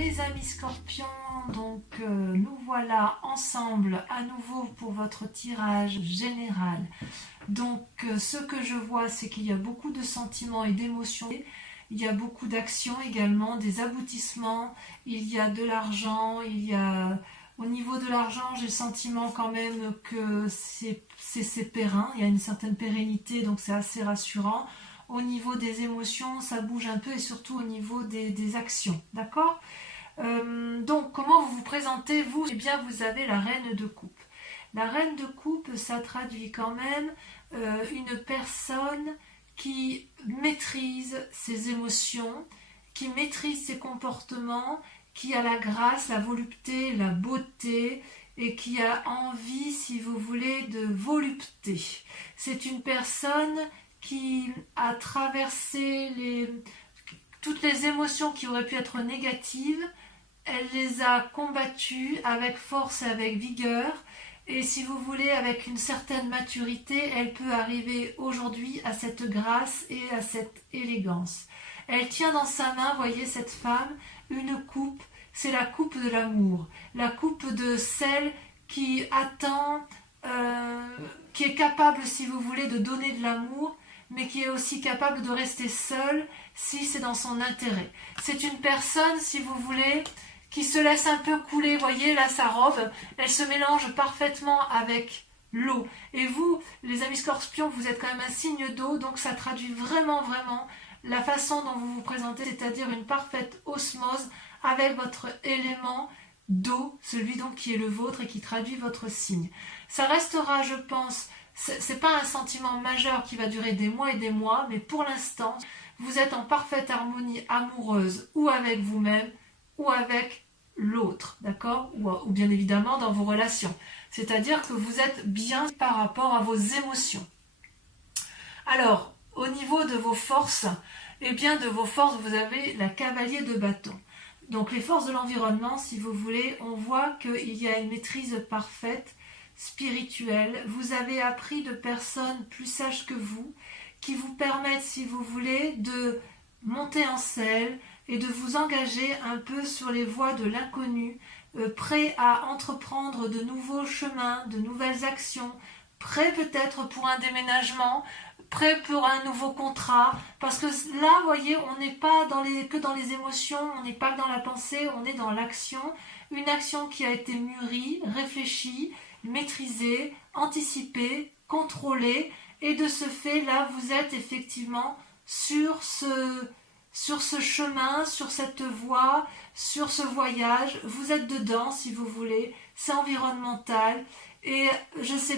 mes amis scorpions, donc nous voilà ensemble à nouveau pour votre tirage général. Donc ce que je vois, c'est qu'il y a beaucoup de sentiments et d'émotions, il y a beaucoup d'actions également, des aboutissements, il y a de l'argent, il y a... Au niveau de l'argent, j'ai le sentiment quand même que c'est périn, il y a une certaine pérennité, donc c'est assez rassurant. Au niveau des émotions, ça bouge un peu et surtout au niveau des actions, d'accord? Donc, comment vous vous présentez, vous? Eh bien, vous avez la reine de coupe. La reine de coupe, ça traduit quand même une personne qui maîtrise ses émotions, qui maîtrise ses comportements, qui a la grâce, la volupté, la beauté et qui a envie, si vous voulez, de volupté. C'est une personne qui a traversé toutes les émotions qui auraient pu être négatives, elle les a combattues avec force et avec vigueur, et si vous voulez, avec une certaine maturité, elle peut arriver aujourd'hui à cette grâce et à cette élégance. Elle tient dans sa main, voyez cette femme, une coupe, c'est la coupe de l'amour, la coupe de celle qui attend, qui est capable, si vous voulez, de donner de l'amour, mais qui est aussi capable de rester seule si c'est dans son intérêt. C'est une personne, si vous voulez, qui se laisse un peu couler, voyez là sa robe, elle se mélange parfaitement avec l'eau. Et vous, les amis scorpions, vous êtes quand même un signe d'eau, donc ça traduit vraiment la façon dont vous vous présentez, c'est-à-dire une parfaite osmose avec votre élément d'eau, celui donc qui est le vôtre et qui traduit votre signe. Ça restera, je pense, c'est pas un sentiment majeur qui va durer des mois et des mois, mais pour l'instant, vous êtes en parfaite harmonie amoureuse ou avec vous-même ou avec l'autre, d'accord, ou bien évidemment dans vos relations. C'est-à-dire que vous êtes bien par rapport à vos émotions. Alors, au niveau de vos forces, eh bien de vos forces, vous avez la cavalier de bâton. Donc les forces de l'environnement, si vous voulez, on voit qu'il y a une maîtrise parfaite, spirituelle. Vous avez appris de personnes plus sages que vous, qui vous permettent, si vous voulez, de monter en selle et de vous engager un peu sur les voies de l'inconnu, prêt à entreprendre de nouveaux chemins, de nouvelles actions, prêt peut-être pour un déménagement, prêt pour un nouveau contrat, parce que là, vous voyez, on n'est pas que dans les émotions, on n'est pas que dans la pensée, on est dans l'action, une action qui a été mûrie, réfléchie, maîtrisée, anticipée, contrôlée, et de ce fait, là, vous êtes effectivement sur ce chemin, sur cette voie, sur ce voyage, vous êtes dedans si vous voulez, c'est environnemental, et je ne suis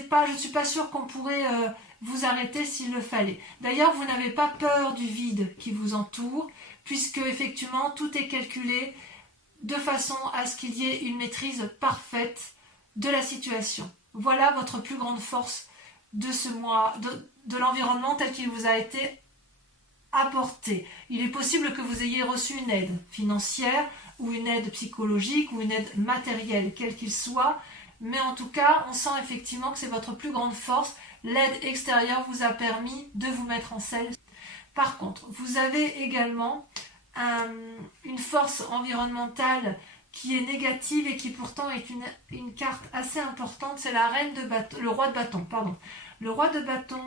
pas sûre qu'on pourrait vous arrêter s'il le fallait. D'ailleurs, vous n'avez pas peur du vide qui vous entoure, puisque effectivement tout est calculé de façon à ce qu'il y ait une maîtrise parfaite de la situation. Voilà votre plus grande force de ce mois, de l'environnement tel qu'il vous a été apporté. Il est possible que vous ayez reçu une aide financière ou une aide psychologique ou une aide matérielle, quel qu'il soit, mais en tout cas, on sent effectivement que c'est votre plus grande force. L'aide extérieure vous a permis de vous mettre en selle. Par contre, vous avez également une force environnementale qui est négative et qui pourtant est une carte assez importante, c'est la reine de bâton, le roi de bâton, pardon. Le roi de bâton,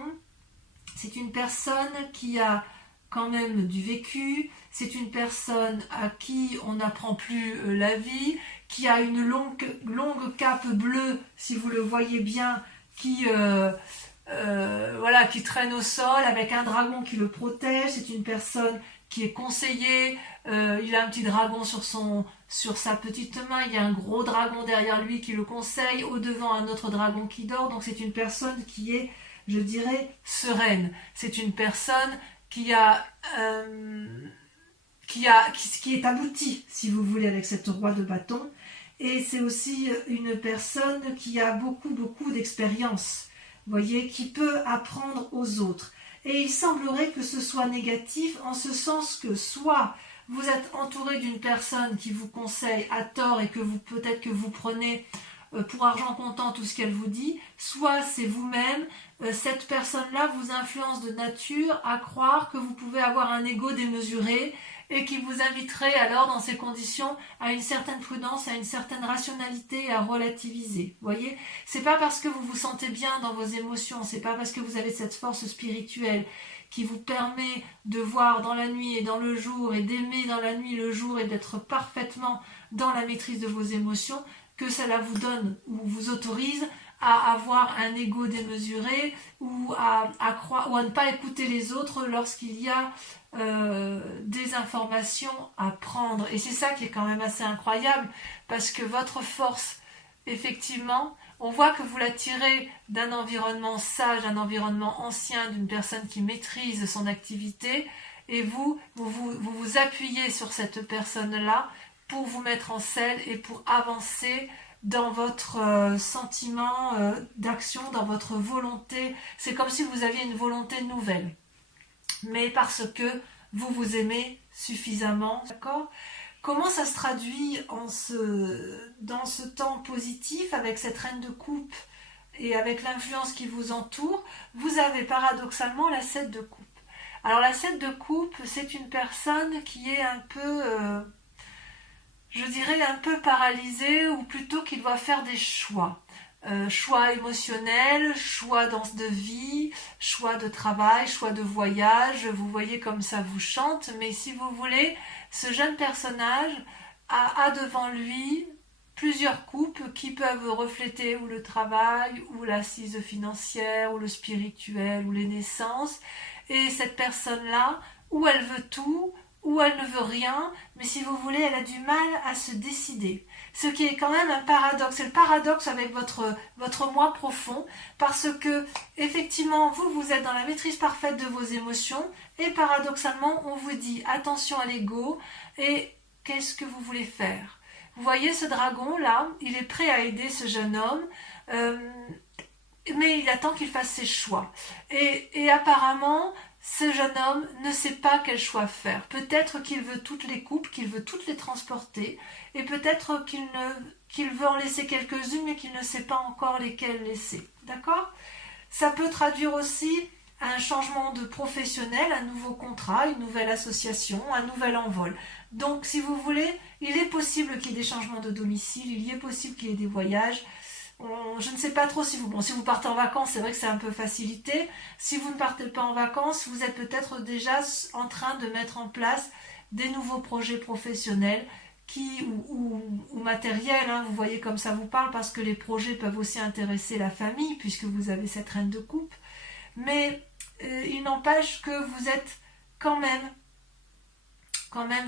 c'est une personne qui a quand même du vécu, c'est une personne à qui on n'apprend plus la vie, qui a une longue cape bleue, si vous le voyez bien, qui traîne au sol avec un dragon qui le protège. C'est une personne qui est conseillée, il a un petit dragon sur sa petite main, il y a un gros dragon derrière lui qui le conseille, au devant un autre dragon qui dort, donc c'est une personne qui est, je dirais, sereine. C'est une personne qui est aboutie, si vous voulez, avec cette roi de bâton. Et c'est aussi une personne qui a beaucoup d'expérience, voyez, qui peut apprendre aux autres. Et il semblerait que ce soit négatif, en ce sens que soit vous êtes entouré d'une personne qui vous conseille à tort et que peut-être que vous prenez pour argent comptant tout ce qu'elle vous dit, soit c'est vous-même, cette personne-là vous influence de nature à croire que vous pouvez avoir un ego démesuré et qui vous inviterait alors dans ces conditions à une certaine prudence, à une certaine rationalité et à relativiser. Vous voyez, c'est pas parce que vous vous sentez bien dans vos émotions, c'est pas parce que vous avez cette force spirituelle qui vous permet de voir dans la nuit et dans le jour et d'aimer dans la nuit le jour et d'être parfaitement dans la maîtrise de vos émotions que cela vous donne ou vous autorise à avoir un ego démesuré ou à croire ou à ne pas écouter les autres lorsqu'il y a des informations à prendre. Et c'est ça qui est quand même assez incroyable, parce que votre force, effectivement, on voit que vous la tirez d'un environnement sage, d'un environnement ancien, d'une personne qui maîtrise son activité, et vous appuyez sur cette personne-là pour vous mettre en selle et pour avancer dans votre sentiment d'action, dans votre volonté. C'est comme si vous aviez une volonté nouvelle, mais parce que vous vous aimez suffisamment, d'accord ? Comment ça se traduit dans ce temps positif avec cette reine de coupe et avec l'influence qui vous entoure? Vous avez paradoxalement la 7 de coupe. Alors la 7 de coupe, c'est une personne qui est un peu, je dirais un peu paralysée, ou plutôt qui doit faire des choix. Choix émotionnels, choix de vie, choix de travail, choix de voyage. Vous voyez comme ça vous chante, mais si vous voulez, ce jeune personnage a devant lui plusieurs coupes qui peuvent refléter ou le travail, ou l'assise financière, ou le spirituel, ou les naissances. Et cette personne-là, ou elle veut tout, ou elle ne veut rien, mais si vous voulez, elle a du mal à se décider. Ce qui est quand même un paradoxe. C'est le paradoxe avec votre moi profond, parce que, effectivement, vous êtes dans la maîtrise parfaite de vos émotions, et paradoxalement, on vous dit attention à l'ego, et qu'est-ce que vous voulez faire? Vous voyez ce dragon-là, il est prêt à aider ce jeune homme, mais il attend qu'il fasse ses choix. Et apparemment, ce jeune homme ne sait pas quel choix faire. Peut-être qu'il veut toutes les coupes, qu'il veut toutes les transporter, et peut-être qu'il veut en laisser quelques-unes, mais qu'il ne sait pas encore lesquelles laisser. D'accord ? Ça peut traduire aussi un changement de professionnel, un nouveau contrat, une nouvelle association, un nouvel envol. Donc, si vous voulez, il est possible qu'il y ait des changements de domicile, il est possible qu'il y ait des voyages. Je ne sais pas trop si vous partez en vacances, c'est vrai que c'est un peu facilité. Si vous ne partez pas en vacances, vous êtes peut-être déjà en train de mettre en place des nouveaux projets professionnels ou matériels, hein. Vous voyez comme ça vous parle, parce que les projets peuvent aussi intéresser la famille, puisque vous avez cette reine de coupe. Mais il n'empêche que vous êtes quand même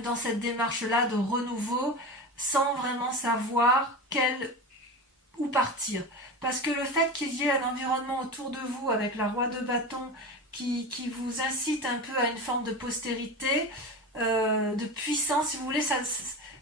dans cette démarche-là de renouveau, sans vraiment savoir où partir. Parce que le fait qu'il y ait un environnement autour de vous avec la roi de bâton qui vous incite un peu à une forme de postérité, de puissance, si vous voulez,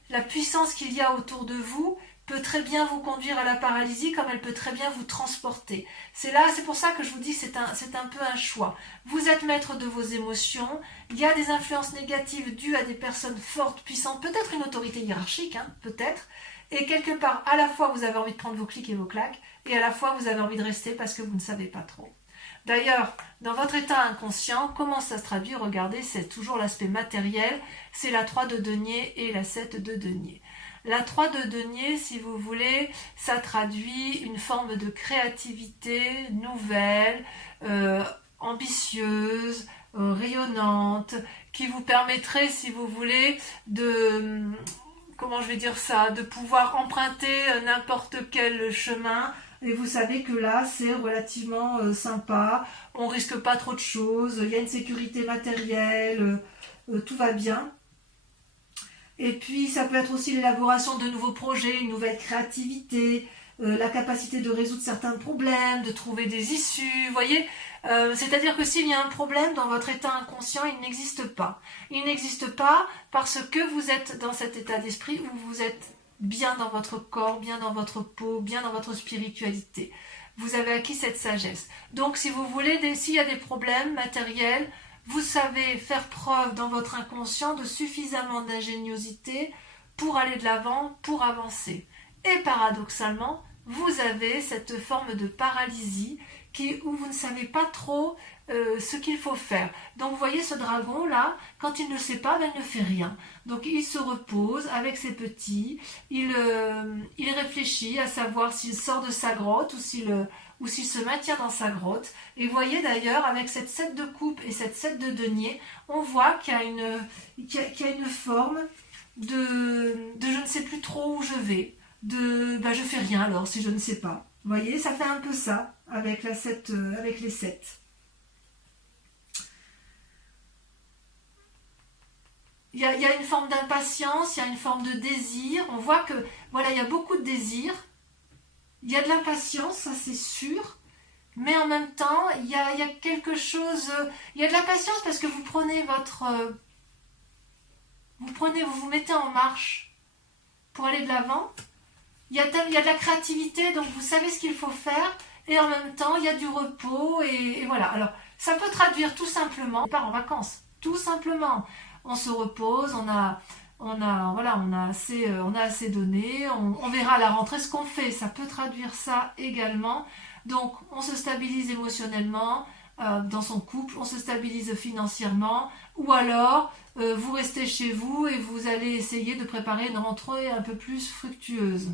la puissance qu'il y a autour de vous peut très bien vous conduire à la paralysie, comme elle peut très bien vous transporter. C'est pour ça que je vous dis, c'est un peu un choix. Vous êtes maître de vos émotions, il y a des influences négatives dues à des personnes fortes, puissantes, peut-être une autorité hiérarchique, hein, peut-être, et quelque part, à la fois vous avez envie de prendre vos clics et vos claques, et à la fois vous avez envie de rester parce que vous ne savez pas trop. D'ailleurs, dans votre état inconscient, comment ça se traduit? Regardez, c'est toujours l'aspect matériel, c'est la 3 de denier et la 7 de denier. La 3 de denier, si vous voulez, ça traduit une forme de créativité nouvelle, ambitieuse, rayonnante, qui vous permettrait, si vous voulez, de pouvoir emprunter n'importe quel chemin. Et vous savez que là, c'est relativement sympa, on risque pas trop de choses, il y a une sécurité matérielle, tout va bien. Et puis, ça peut être aussi l'élaboration de nouveaux projets, une nouvelle créativité, la capacité de résoudre certains problèmes, de trouver des issues, vous voyez. C'est-à-dire que s'il y a un problème dans votre état inconscient, il n'existe pas. Il n'existe pas parce que vous êtes dans cet état d'esprit où vous êtes bien dans votre corps, bien dans votre peau, bien dans votre spiritualité. Vous avez acquis cette sagesse. Donc, si vous voulez, s'il y a des problèmes matériels, vous savez faire preuve dans votre inconscient de suffisamment d'ingéniosité pour aller de l'avant, pour avancer. Et paradoxalement, vous avez cette forme de paralysie où vous ne savez pas trop ce qu'il faut faire. Donc vous voyez ce dragon là, quand il ne sait pas, ben, il ne fait rien. Donc il se repose avec ses petits, il réfléchit à savoir s'il sort de sa grotte ou s'il se maintient dans sa grotte. Et vous voyez d'ailleurs, avec cette 7 de coupe et cette 7 de denier, on voit qu'il y a une forme de je ne sais plus trop où je vais, ben, je fais rien alors si je ne sais pas. Vous voyez, ça fait un peu ça avec avec les 7. Il y a une forme d'impatience, il y a une forme de désir. On voit que, voilà, il y a beaucoup de désir. Il y a de l'impatience, ça c'est sûr. Mais en même temps, il y a quelque chose... Il y a de l'impatience parce que vous prenez vous vous mettez en marche pour aller de l'avant. Il y a de la créativité, donc vous savez ce qu'il faut faire. Et en même temps, il y a du repos. Et voilà. Alors, ça peut traduire tout simplement... On part en vacances. Tout simplement. On se repose, on a assez donné, on verra à la rentrée ce qu'on fait, ça peut traduire ça également. Donc on se stabilise émotionnellement dans son couple, on se stabilise financièrement, ou alors vous restez chez vous et vous allez essayer de préparer une rentrée un peu plus fructueuse.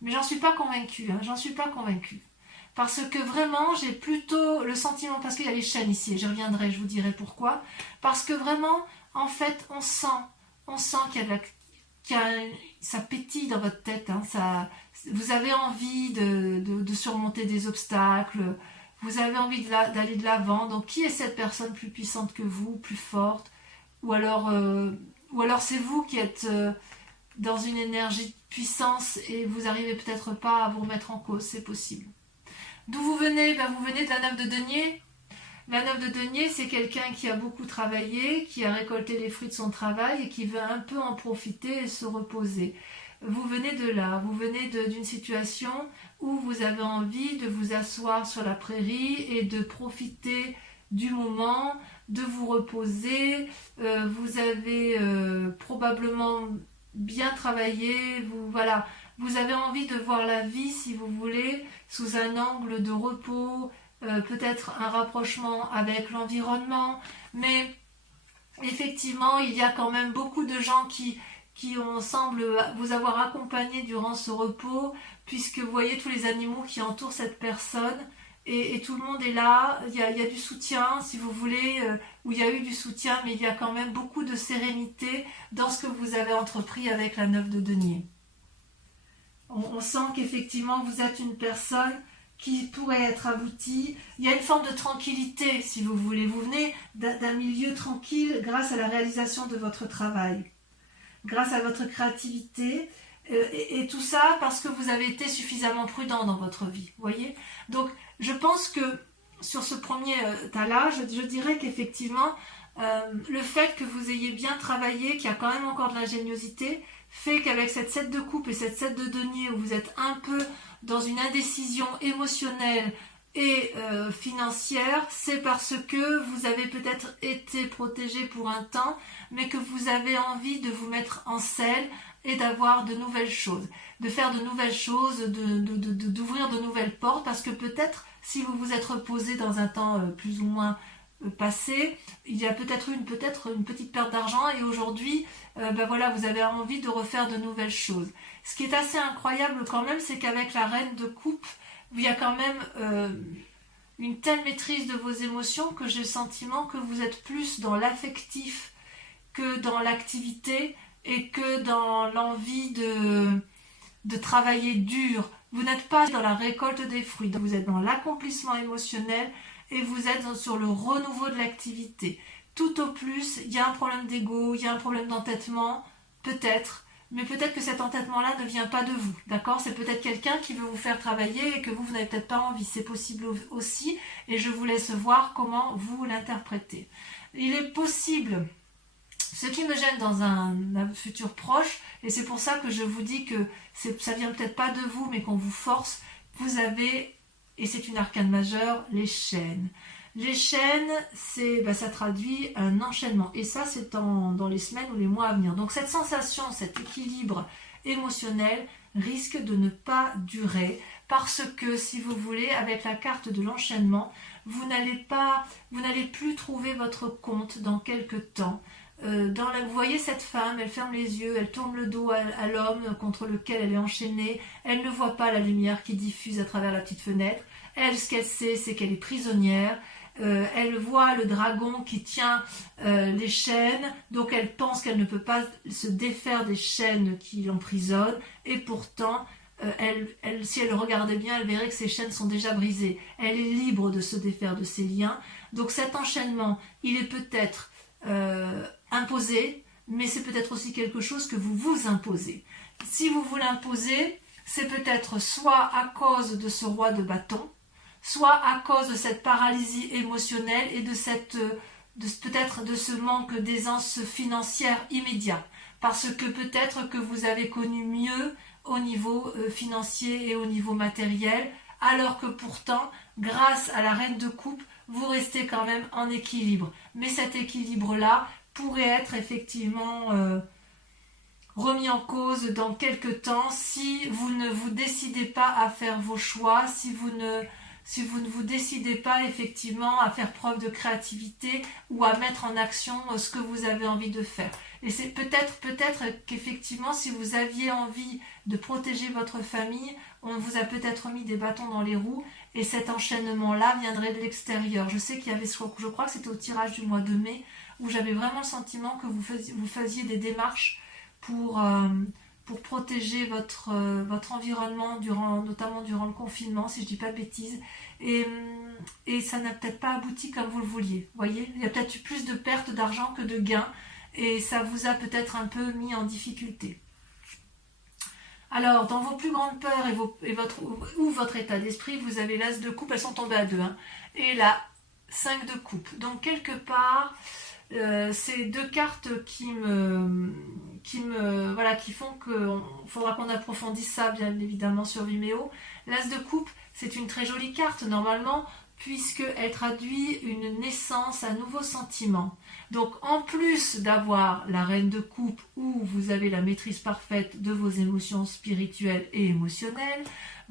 Mais j'en suis pas convaincue, j'en suis pas convaincue. Parce que vraiment, j'ai plutôt le sentiment, parce qu'il y a les chaînes ici, et je reviendrai, je vous dirai pourquoi. Parce que vraiment, en fait, on sent ça pétille dans votre tête. Vous avez envie de surmonter des obstacles, vous avez envie d'aller de l'avant. Donc, qui est cette personne plus puissante que vous, plus forte? Ou alors c'est vous qui êtes dans une énergie de puissance et vous n'arrivez peut-être pas à vous remettre en cause, c'est possible. D'où vous venez? Vous venez de la 9 de denier. La 9 de denier, c'est quelqu'un qui a beaucoup travaillé, qui a récolté les fruits de son travail et qui veut un peu en profiter et se reposer. Vous venez de là, vous venez d'une situation où vous avez envie de vous asseoir sur la prairie et de profiter du moment, de vous reposer. Vous avez probablement bien travaillé, vous avez envie de voir la vie, si vous voulez, sous un angle de repos, peut-être un rapprochement avec l'environnement, mais effectivement, il y a quand même beaucoup de gens qui semblent vous avoir accompagné durant ce repos, puisque vous voyez tous les animaux qui entourent cette personne, et tout le monde est là, il y a du soutien, si vous voulez, où il y a eu du soutien, mais il y a quand même beaucoup de sérénité dans ce que vous avez entrepris avec la 9 de denier. On sent qu'effectivement vous êtes une personne qui pourrait être aboutie. Il y a une forme de tranquillité, si vous voulez. Vous venez d'un milieu tranquille grâce à la réalisation de votre travail, grâce à votre créativité, et tout ça parce que vous avez été suffisamment prudent dans votre vie. Voyez? Donc, je pense que sur ce premier tas-là, je dirais qu'effectivement, le fait que vous ayez bien travaillé, qu'il y a quand même encore de l'ingéniosité, fait qu'avec cette 7 de coupe et cette 7 de denier où vous êtes un peu dans une indécision émotionnelle et financière, c'est parce que vous avez peut-être été protégé pour un temps, mais que vous avez envie de vous mettre en selle et d'avoir de nouvelles choses, de faire de nouvelles choses, d'ouvrir de nouvelles portes, parce que peut-être si vous vous êtes reposé dans un temps plus ou moins passé, il y a peut-être eu une petite perte d'argent et aujourd'hui vous avez envie de refaire de nouvelles choses. Ce qui est assez incroyable quand même, c'est qu'avec la reine de coupe, il y a quand même une telle maîtrise de vos émotions que j'ai le sentiment que vous êtes plus dans l'affectif que dans l'activité et que dans l'envie de travailler dur. Vous n'êtes pas dans la récolte des fruits, vous êtes dans l'accomplissement émotionnel et vous êtes sur le renouveau de l'activité. Tout au plus, il y a un problème d'ego, il y a un problème d'entêtement, peut-être, mais peut-être que cet entêtement-là ne vient pas de vous, d'accord? C'est peut-être quelqu'un qui veut vous faire travailler et que vous n'avez peut-être pas envie, c'est possible aussi, et je vous laisse voir comment vous l'interprétez. Il est possible, ce qui me gêne dans un futur proche, et c'est pour ça que je vous dis que ça vient peut-être pas de vous, mais qu'on vous force, vous avez, et c'est une arcane majeure, les chaînes. Les chaînes, ça traduit un enchaînement. Et ça, c'est dans les semaines ou les mois à venir. Donc cette sensation, cet équilibre émotionnel risque de ne pas durer parce que, si vous voulez, avec la carte de l'enchaînement, vous n'allez plus trouver votre compte dans quelques temps. Vous voyez cette femme, elle ferme les yeux, elle tourne le dos à l'homme contre lequel elle est enchaînée, elle ne voit pas la lumière qui diffuse à travers la petite fenêtre. Elle, ce qu'elle sait, c'est qu'elle est prisonnière. Elle voit le dragon qui tient les chaînes, donc elle pense qu'elle ne peut pas se défaire des chaînes qui l'emprisonnent, et pourtant, si elle regardait bien, elle verrait que ces chaînes sont déjà brisées. Elle est libre de se défaire de ces liens. Donc cet enchaînement, il est peut-être imposé, mais c'est peut-être aussi quelque chose que vous vous imposez. Si vous vous l'imposez, c'est peut-être soit à cause de ce roi de bâton, soit à cause de cette paralysie émotionnelle et peut-être de ce manque d'aisance financière immédiat. Parce que peut-être que vous avez connu mieux au niveau financier et au niveau matériel, alors que pourtant, grâce à la reine de coupe, vous restez quand même en équilibre. Mais cet équilibre-là pourrait être effectivement remis en cause dans quelques temps si vous ne vous décidez pas à faire vos choix, si vous ne vous décidez pas effectivement à faire preuve de créativité ou à mettre en action ce que vous avez envie de faire. Et c'est peut-être qu'effectivement, si vous aviez envie de protéger votre famille, on vous a peut-être mis des bâtons dans les roues et cet enchaînement-là viendrait de l'extérieur. Je sais qu'il y avait, je crois que c'était au tirage du mois de mai, où j'avais vraiment le sentiment que vous faisiez des démarches pour protéger votre environnement, notamment durant le confinement, si je ne dis pas de bêtises. Et ça n'a peut-être pas abouti comme vous le vouliez. Voyez, il y a peut-être eu plus de pertes d'argent que de gains, et ça vous a peut-être un peu mis en difficulté. Alors, dans vos plus grandes peurs ou votre état d'esprit, vous avez l'as de coupe, elles sont tombées à 2, hein, et la 5 de coupe. Donc, quelque part, c'est deux cartes qui font qu'il faudra qu'on approfondisse ça, bien évidemment, sur Vimeo. L'as de coupe, c'est une très jolie carte, normalement, puisqu'elle traduit une naissance, un nouveau sentiment. Donc, en plus d'avoir la reine de coupe, où vous avez la maîtrise parfaite de vos émotions spirituelles et émotionnelles,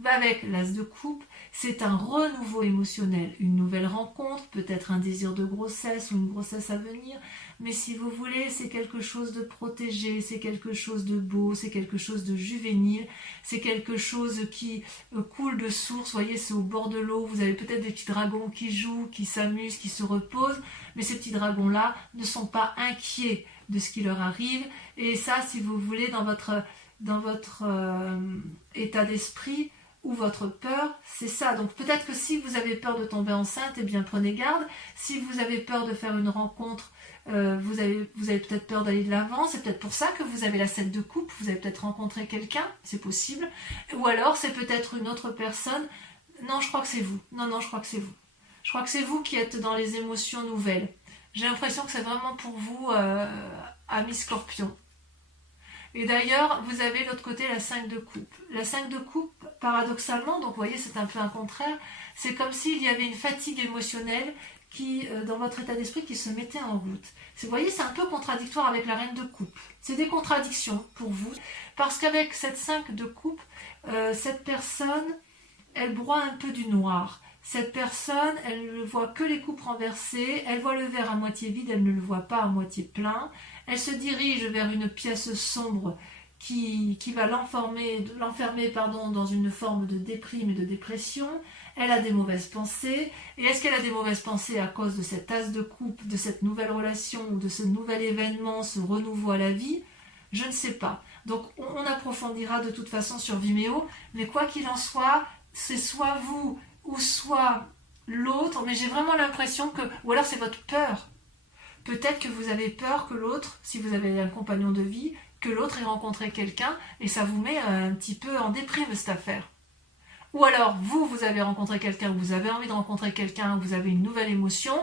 avec l'as de coupe, c'est un renouveau émotionnel, une nouvelle rencontre, peut-être un désir de grossesse ou une grossesse à venir, mais si vous voulez, c'est quelque chose de protégé, c'est quelque chose de beau, c'est quelque chose de juvénile, c'est quelque chose qui coule de source, vous voyez, c'est au bord de l'eau, vous avez peut-être des petits dragons qui jouent, qui s'amusent, qui se reposent, mais ces petits dragons-là ne sont pas inquiets de ce qui leur arrive, et ça, si vous voulez, dans votre état d'esprit, ou votre peur, c'est ça. Donc peut-être que si vous avez peur de tomber enceinte, eh bien prenez garde. Si vous avez peur de faire une rencontre, vous avez peut-être peur d'aller de l'avant, c'est peut-être pour ça que vous avez la 7 de coupe, vous avez peut-être rencontré quelqu'un, c'est possible. Ou alors c'est peut-être une autre personne. Non, je crois que c'est vous. Non, je crois que c'est vous. Je crois que c'est vous qui êtes dans les émotions nouvelles. J'ai l'impression que c'est vraiment pour vous, amis Scorpion. Et d'ailleurs, vous avez de l'autre côté la 5 de coupe. La 5 de coupe, paradoxalement, donc vous voyez, c'est un peu un contraire, c'est comme s'il y avait une fatigue émotionnelle qui, dans votre état d'esprit, qui se mettait en route. Vous voyez, c'est un peu contradictoire avec la reine de coupe. C'est des contradictions pour vous, parce qu'avec cette 5 de coupe, cette personne, elle broie un peu du noir. Cette personne, elle ne voit que les coupes renversées, elle voit le verre à moitié vide, elle ne le voit pas à moitié plein. Elle se dirige vers une pièce sombre qui va l'enfermer dans une forme de déprime et de dépression. Elle a des mauvaises pensées. Et est-ce qu'elle a des mauvaises pensées à cause de cette as de coupe, de cette nouvelle relation ou de ce nouvel événement, ce renouveau à la vie? Je ne sais pas. Donc on approfondira de toute façon sur Vimeo. Mais quoi qu'il en soit, c'est soit vous ou soit l'autre. Mais j'ai vraiment l'impression que... Ou alors c'est votre peur. Peut-être que vous avez peur que l'autre, si vous avez un compagnon de vie, que l'autre ait rencontré quelqu'un et ça vous met un petit peu en déprime cette affaire. Ou alors vous avez rencontré quelqu'un, vous avez envie de rencontrer quelqu'un, vous avez une nouvelle émotion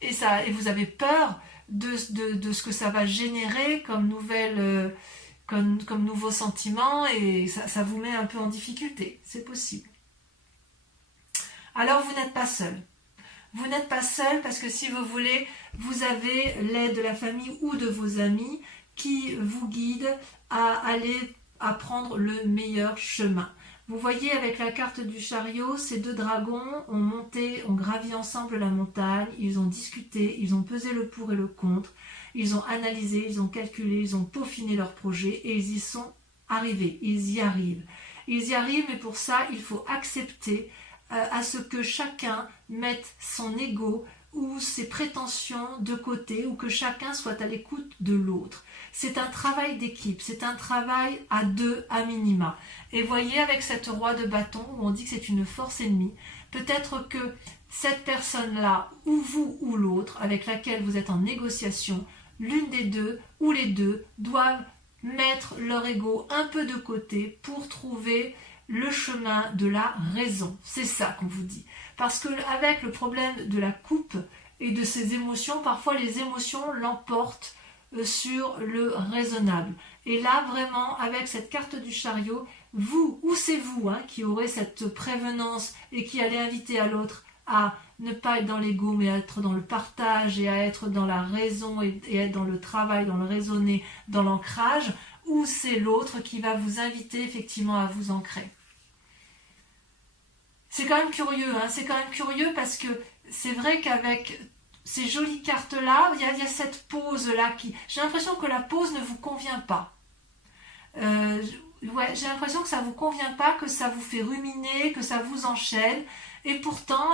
et vous avez peur de ce que ça va générer comme nouveau sentiment et ça vous met un peu en difficulté. C'est possible. Alors vous n'êtes pas seul. Vous n'êtes pas seul parce que si vous voulez, vous avez l'aide de la famille ou de vos amis qui vous guident à aller à prendre le meilleur chemin. Vous voyez avec la carte du chariot, ces deux dragons ont gravi ensemble la montagne, ils ont discuté, ils ont pesé le pour et le contre, ils ont analysé, ils ont calculé, ils ont peaufiné leur projet et ils y sont arrivés, ils y arrivent. Ils y arrivent, mais pour ça, il faut accepter à ce que chacun mette son ego ou ses prétentions de côté, ou que chacun soit à l'écoute de l'autre. C'est un travail d'équipe, c'est un travail à deux à minima. Et voyez avec cette roi de bâton, où on dit que c'est une force ennemie, peut-être que cette personne-là, ou vous ou l'autre, avec laquelle vous êtes en négociation, l'une des deux ou les deux doivent mettre leur ego un peu de côté pour trouver le chemin de la raison. C'est ça qu'on vous dit. Parce que avec le problème de la coupe et de ses émotions, parfois les émotions l'emportent sur le raisonnable. Et là, vraiment, avec cette carte du chariot, vous, ou c'est vous qui aurez cette prévenance et qui allez inviter à l'autre à ne pas être dans l'ego, mais à être dans le partage et à être dans la raison et être dans le travail, dans le raisonner, dans l'ancrage, ou c'est l'autre qui va vous inviter effectivement à vous ancrer. C'est quand même curieux, c'est quand même curieux parce que c'est vrai qu'avec ces jolies cartes-là, il y a cette pause-là qui... J'ai l'impression que la pause ne vous convient pas. J'ai l'impression que ça ne vous convient pas, que ça vous fait ruminer, que ça vous enchaîne. Et pourtant,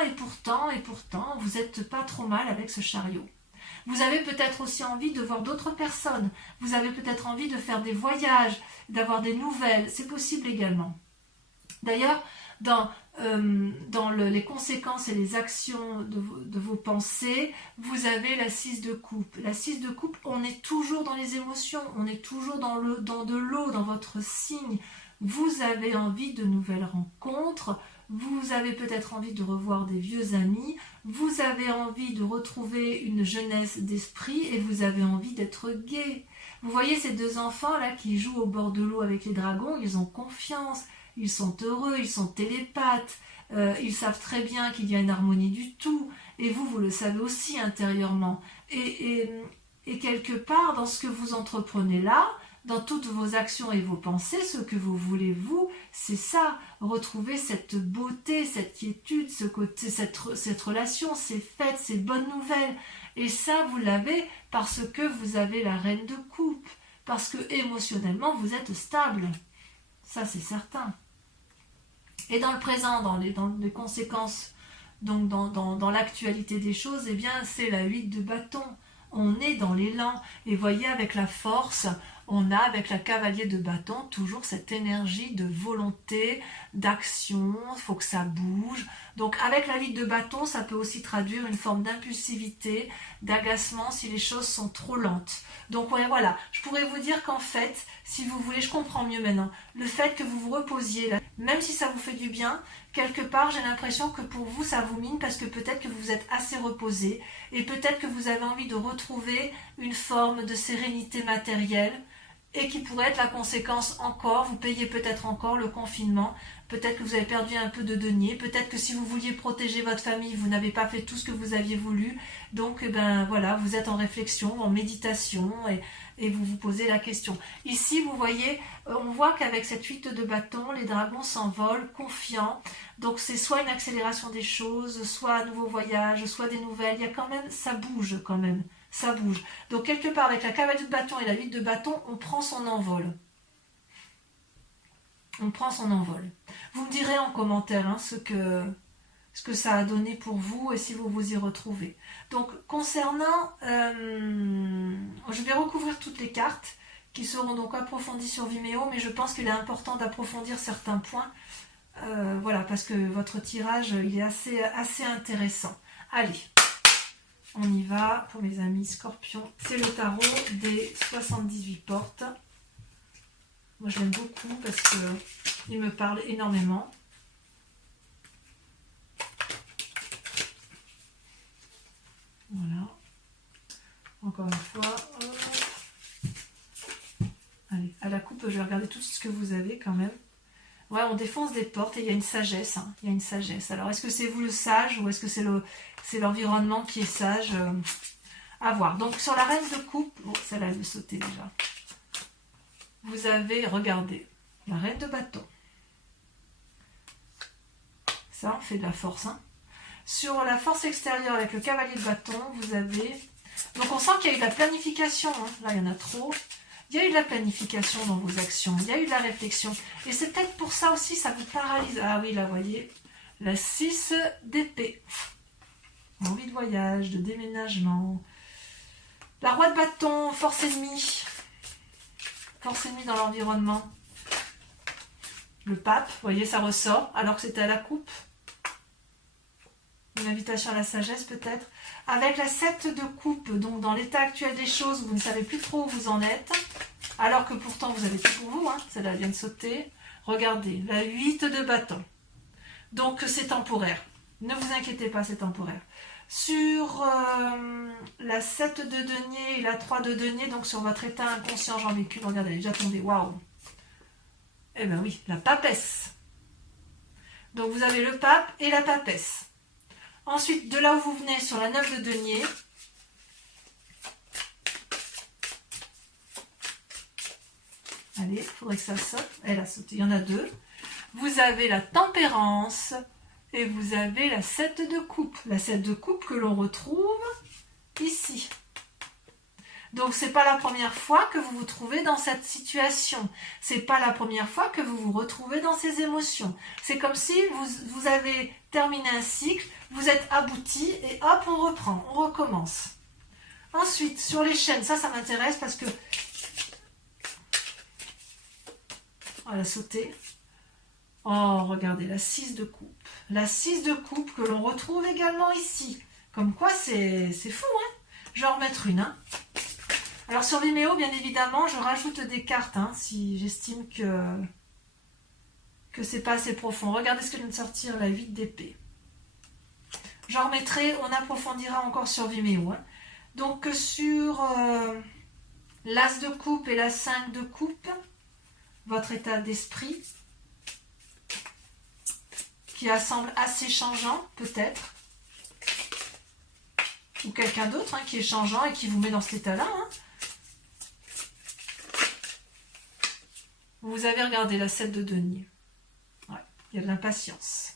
vous n'êtes pas trop mal avec ce chariot. Vous avez peut-être aussi envie de voir d'autres personnes. Vous avez peut-être envie de faire des voyages, d'avoir des nouvelles. C'est possible également. D'ailleurs, dans les conséquences et les actions de vos pensées, vous avez la 6 de coupe. La 6 de coupe, on est toujours dans les émotions, on est toujours dans de l'eau, dans votre signe. Vous avez envie de nouvelles rencontres, vous avez peut-être envie de revoir des vieux amis, vous avez envie de retrouver une jeunesse d'esprit et vous avez envie d'être gai. Vous voyez ces deux enfants là qui jouent au bord de l'eau avec les dragons, ils ont confiance. Ils sont heureux, ils sont télépathes, ils savent très bien qu'il y a une harmonie du tout, et vous le savez aussi intérieurement. Et quelque part, dans ce que vous entreprenez là, dans toutes vos actions et vos pensées, ce que vous voulez, vous, c'est ça, retrouver cette beauté, cette quiétude, ce côté, cette relation, ces fêtes, ces bonnes nouvelles. Et ça, vous l'avez parce que vous avez la reine de coupe, parce que émotionnellement, vous êtes stable. Ça, c'est certain. Et dans le présent, dans les conséquences, donc dans l'actualité des choses, eh bien, c'est la 8 de bâton. On est dans l'élan. Et voyez, avec la force, on a, avec la cavalier de bâton, toujours cette énergie de volonté, d'action, il faut que ça bouge. Donc, avec la 8 de bâton, ça peut aussi traduire une forme d'impulsivité, d'agacement si les choses sont trop lentes. Donc, ouais, voilà, je pourrais vous dire qu'en fait, si vous voulez, je comprends mieux maintenant, le fait que vous vous reposiez, là, même si ça vous fait du bien, quelque part, j'ai l'impression que pour vous, ça vous mine parce que peut-être que vous êtes assez reposé et peut-être que vous avez envie de retrouver une forme de sérénité matérielle et qui pourrait être la conséquence encore, vous payez peut-être encore le confinement, peut-être que vous avez perdu un peu de deniers, peut-être que si vous vouliez protéger votre famille, vous n'avez pas fait tout ce que vous aviez voulu, donc voilà, vous êtes en réflexion, en méditation et vous vous posez la question. Ici, vous voyez, on voit qu'avec cette 8 de bâton, les dragons s'envolent, confiants, donc c'est soit une accélération des choses, soit un nouveau voyage, soit des nouvelles, il y a quand même, ça bouge quand même. Ça bouge. Donc quelque part avec la cavalier de bâton et la 8 de bâton, on prend son envol. On prend son envol. Vous me direz en commentaire ce que ça a donné pour vous et si vous vous y retrouvez. Donc concernant, je vais recouvrir toutes les cartes qui seront donc approfondies sur Vimeo, mais je pense qu'il est important d'approfondir certains points. Voilà, parce que votre tirage il est assez intéressant. Allez. On y va pour mes amis scorpions. C'est le tarot des 78 portes. Moi, je l'aime beaucoup parce qu'il me parle énormément. Voilà. Encore une fois. Allez, à la coupe, je vais regarder tout ce que vous avez quand même. Ouais, on défonce des portes et il y a une sagesse. Il y a une sagesse. Alors, est-ce que c'est vous le sage ou est-ce que c'est l'environnement qui est sage à voir. Donc, sur la reine de coupe, bon, celle-là, elle veut sauter déjà. Vous avez, regardez, la reine de bâton. Ça, on fait de la force. Hein. Sur la force extérieure avec le cavalier de bâton, vous avez... Donc on sent qu'il y a eu de la planification. Hein. Là, il y en a trop. Il y a eu de la planification dans vos actions. Il y a eu de la réflexion. Et c'est peut-être pour ça aussi, ça vous paralyse. Ah oui, là, vous voyez, la 6 d'épée. Envie de voyage, de déménagement. La roi de bâton, force ennemie. Force ennemie dans l'environnement. Le pape, vous voyez, ça ressort, alors que c'était à la coupe. Une invitation à la sagesse, peut-être. Avec la 7 de coupe, donc dans l'état actuel des choses, vous ne savez plus trop où vous en êtes. Alors que pourtant, vous avez tout pour vous. Hein. Celle-là vient de sauter. Regardez, la 8 de bâton. Donc, c'est temporaire. Ne vous inquiétez pas, c'est temporaire. Sur la 7 de denier et la 3 de denier, donc sur votre état inconscient, j'en véhicule, regardez, elle est déjà tombée, waouh. Eh bien oui, la papesse. Donc vous avez le pape et la papesse. Ensuite, de là où vous venez, sur la 9 de denier, allez, il faudrait que ça saute, elle a sauté, il y en a deux. Vous avez la tempérance. Et vous avez la 7 de coupe. La 7 de coupe que l'on retrouve ici. Donc, ce n'est pas la première fois que vous vous trouvez dans cette situation. Ce n'est pas la première fois que vous vous retrouvez dans ces émotions. C'est comme si vous avez terminé un cycle, vous êtes abouti et hop, on reprend, on recommence. Ensuite, sur les chaînes, ça m'intéresse parce que... On va sauter. Oh, regardez, la 6 de coupe. La 6 de coupe que l'on retrouve également ici. Comme quoi, c'est fou, hein. Je vais en remettre une. Hein. Alors, sur Vimeo, bien évidemment, je rajoute des cartes, hein, si j'estime que c'est pas assez profond. Regardez ce que vient de sortir, la 8 d'épée. J'en remettrai, on approfondira encore sur Vimeo. Hein. Donc, sur l'As de coupe et la 5 de coupe, votre état d'esprit... qui semble assez changeant, peut-être. Ou quelqu'un d'autre hein, qui est changeant et qui vous met dans cet état-là. Hein. Vous avez regardé la 7 de denier. Ouais, il y a de l'impatience.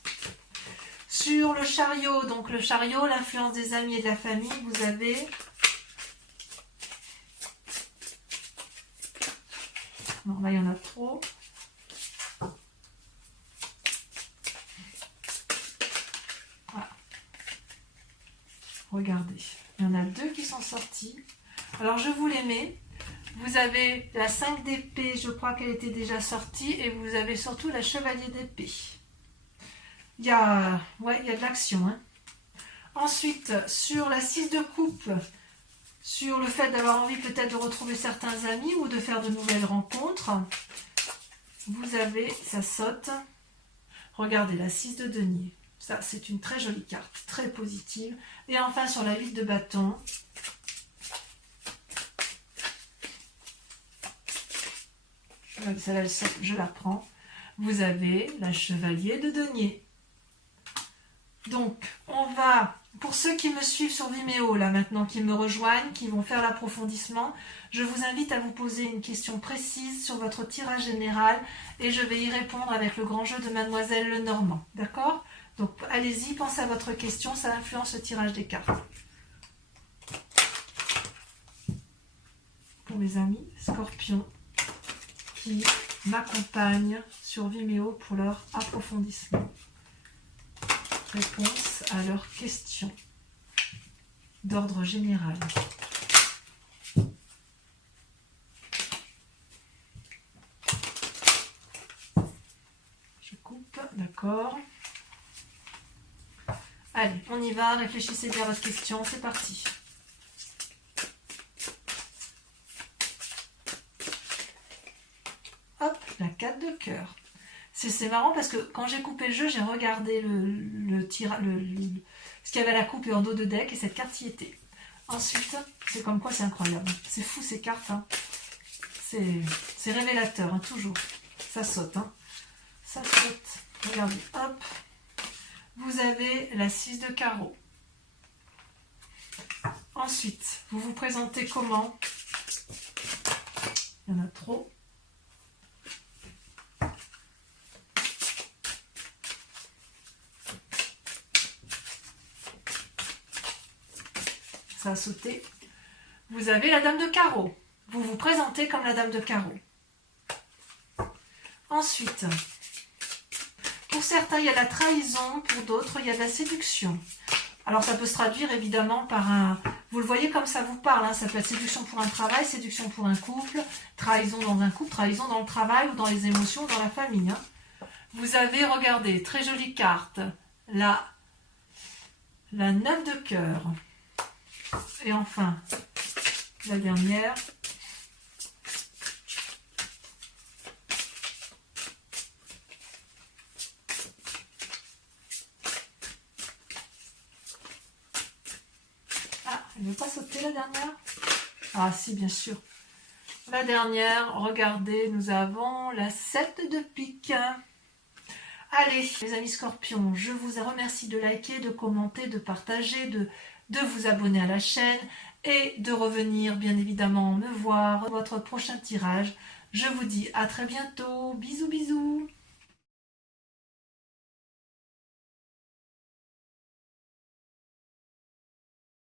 Sur le chariot, donc le chariot, l'influence des amis et de la famille, vous avez... Non, là, il y en a trop. Regardez, il y en a deux qui sont sortis. Alors, je vous les mets. Vous avez la 5 d'épée, je crois qu'elle était déjà sortie. Et vous avez surtout la chevalier d'épée. Il y a de l'action. Hein. Ensuite, sur la 6 de coupe, sur le fait d'avoir envie peut-être de retrouver certains amis ou de faire de nouvelles rencontres, vous avez, ça saute. Regardez, la 6 de denier. Ça, c'est une très jolie carte, très positive. Et enfin, sur la 8 de bâton, celle-là, je la prends. Vous avez la chevalier de denier. Donc, on va, pour ceux qui me suivent sur Vimeo, là maintenant, qui me rejoignent, qui vont faire l'approfondissement, je vous invite à vous poser une question précise sur votre tirage général et je vais y répondre avec le grand jeu de Mademoiselle Lenormand. D'accord ? Donc, allez-y, pensez à votre question, ça influence le tirage des cartes. Pour mes amis Scorpions qui m'accompagnent sur Vimeo pour leur approfondissement. Réponse à leurs questions d'ordre général. Je coupe, d'accord. Allez, on y va, réfléchissez bien à votre question, c'est parti. Hop, la 4 de cœur. C'est marrant parce que quand j'ai coupé le jeu, j'ai regardé ce qu'il y avait à la coupe et en dos de deck et cette carte y était. Ensuite, c'est comme quoi c'est incroyable. C'est fou ces cartes. Hein. C'est révélateur, hein, toujours. Ça saute. Hein. Ça saute. Regardez, hop. Vous avez la 6 de carreau. Ensuite, vous vous présentez comment? Il y en a trop. va sauter. Vous avez la dame de carreau. Vous vous présentez comme la dame de carreau. Ensuite, pour certains, il y a la trahison, pour d'autres, il y a de la séduction. Alors, ça peut se traduire évidemment par un... Vous le voyez comme ça vous parle, hein, ça peut être séduction pour un travail, séduction pour un couple, trahison dans un couple, trahison dans le travail ou dans les émotions, dans la famille. Hein. Vous avez, regardez, très jolie carte, la 9 de cœur. Et enfin, la dernière. Elle ne veut pas sauter la dernière? Ah si, bien sûr. La dernière, regardez, nous avons la 7 de pique. Allez, les amis scorpions, je vous remercie de liker, de commenter, de partager, de vous abonner à la chaîne et de revenir bien évidemment me voir votre prochain tirage. Je vous dis à très bientôt. Bisous, bisous.